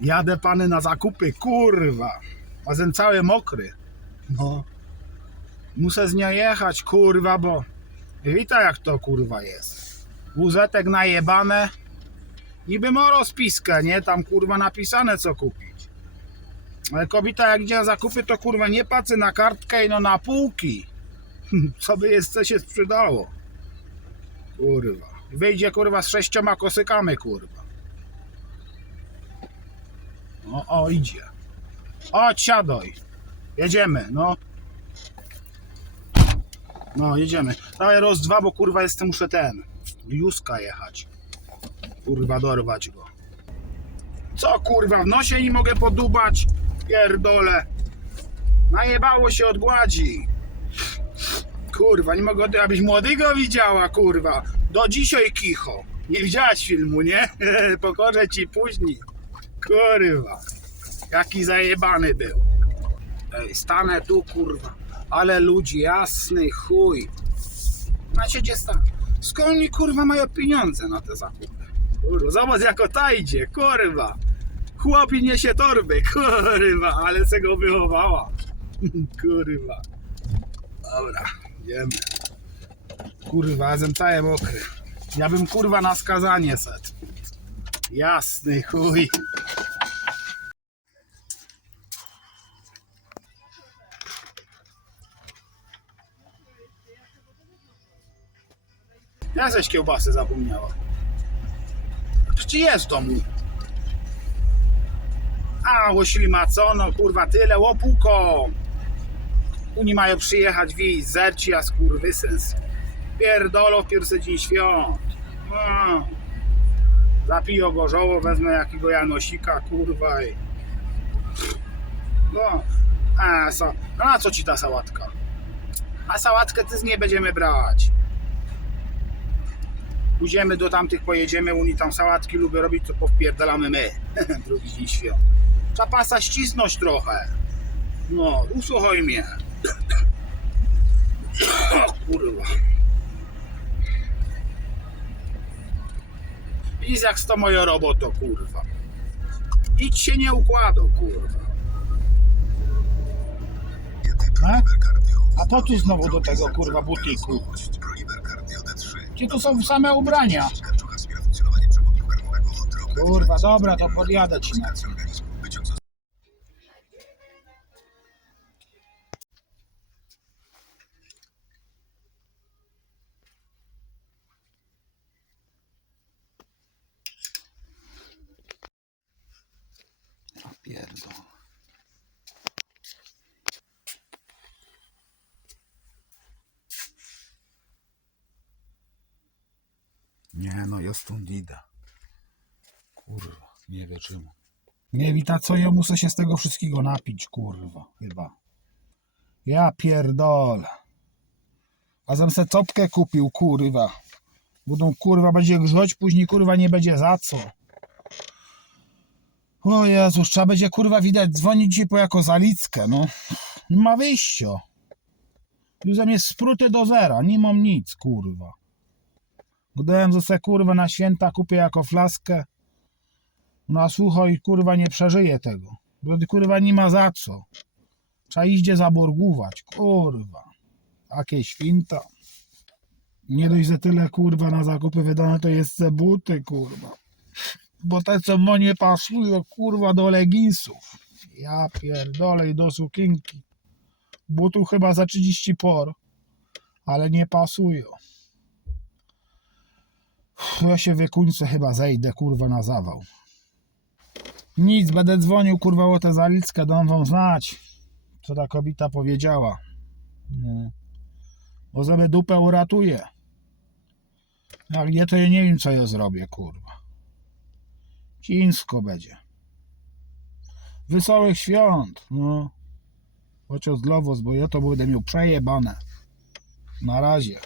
Jadę pany na zakupy, kurwa. Ten cały mokry. No. Muszę z nią jechać, kurwa, bo wita jak to kurwa jest. Wuzetek najebane. Niby ma rozpiskę, nie? Tam kurwa napisane co kupić. Ale kobieta jak idzie na zakupy, to kurwa nie patrzy na kartkę i no na półki. Co by jeszcze się sprzedało? Kurwa. Wyjdzie kurwa z sześcioma kosykami, kurwa. O, o, idzie. O, siadaj. Jedziemy, no. No, jedziemy. Dawaj roz dwa, bo kurwa jestem, muszę ten. Juska jechać. Kurwa, dorwać go. Co kurwa, w nosie nie mogę podubać? Pierdole. Najebało się od gładzi. Kurwa, nie mogę, abyś młodego widziała, kurwa. Do dzisiaj kicho. Nie widziałaś filmu, nie? Pokorzę ci później. Kurwa. Jaki zajebany był. Ej, stanę tu, kurwa. Ale ludzi, jasny chuj. Macie gdzie? Skąd oni, kurwa, mają pieniądze na te zakupy? Kurwa, zobacz jako ta idzie, kurwa. Chłopi niesie torby, kurwa, ale se go wychowała. kurwa. Dobra, idziemy. Kurwa, jestem cały mokry. Ja bym kurwa na skazanie set. Jasny chuj. Ja zaś kiełbasy zapomniała. Czy jest w domu? A, oślimacono, kurwa, tyle łopuko. Oni mają przyjechać wieść zerci, a skurwysens. Pierdolo w pierwszy dzień świąt. Zapiję gorzoło, wezmę jakiego Janosika, kurwa i... No, a, sa... no co ci ta sałatka? A sałatkę ty z niej będziemy brać. Pójdziemy do tamtych, pojedziemy, oni tam sałatki lubią robić, to powpierdalamy my. Drugi dzień świąt. Trzeba pasa ścisnąć trochę. No, usłuchaj mnie. O, kurwa. Widzisz jak to moje roboto, kurwa. Idź się nie układa, kurwa. A? A po tu znowu do tego, kurwa, butiku. Ci tu są same ubrania. Kurwa, dobra, to podjadę ci na co. Nie no, ja stąd idę. Kurwa, nie wie czemu. Nie wita co ja muszę się z tego wszystkiego napić, kurwa, chyba. Ja pierdolę. A zam se copkę kupił, kurwa. Budą kurwa będzie grzać, później kurwa nie będzie za co. O Jezus, trzeba będzie kurwa widać dzwonić dzisiaj po jako zalickę, no. Nie ma wyjścia. Już ze mnie spruty do zera, nie mam nic, kurwa. Gdybym że kurwa na święta kupię jako flaskę. No a słuchaj, kurwa nie przeżyję tego. Bo kurwa nie ma za co. Trzeba iść zaborgować, kurwa. Jakie święta. Nie dość, że tyle kurwa na zakupy wydane, to jest te buty, kurwa. Bo te co mo nie pasują, kurwa, do leginsów. Ja pierdolę do sukienki. Butów chyba za 30 por, ale nie pasują. Ja się wykuńczę, chyba zejdę, kurwa, na zawał. Nic, będę dzwonił, kurwa, o tę zalickę, dam wam znać, co ta kobieta powiedziała. No. Bo sobie dupę uratuje. Jak nie, to ja nie wiem, co ja zrobię, kurwa. Cińsko będzie. Wesołych świąt, no. Chociaż dla bo ja to będę miał przejebane. Na razie.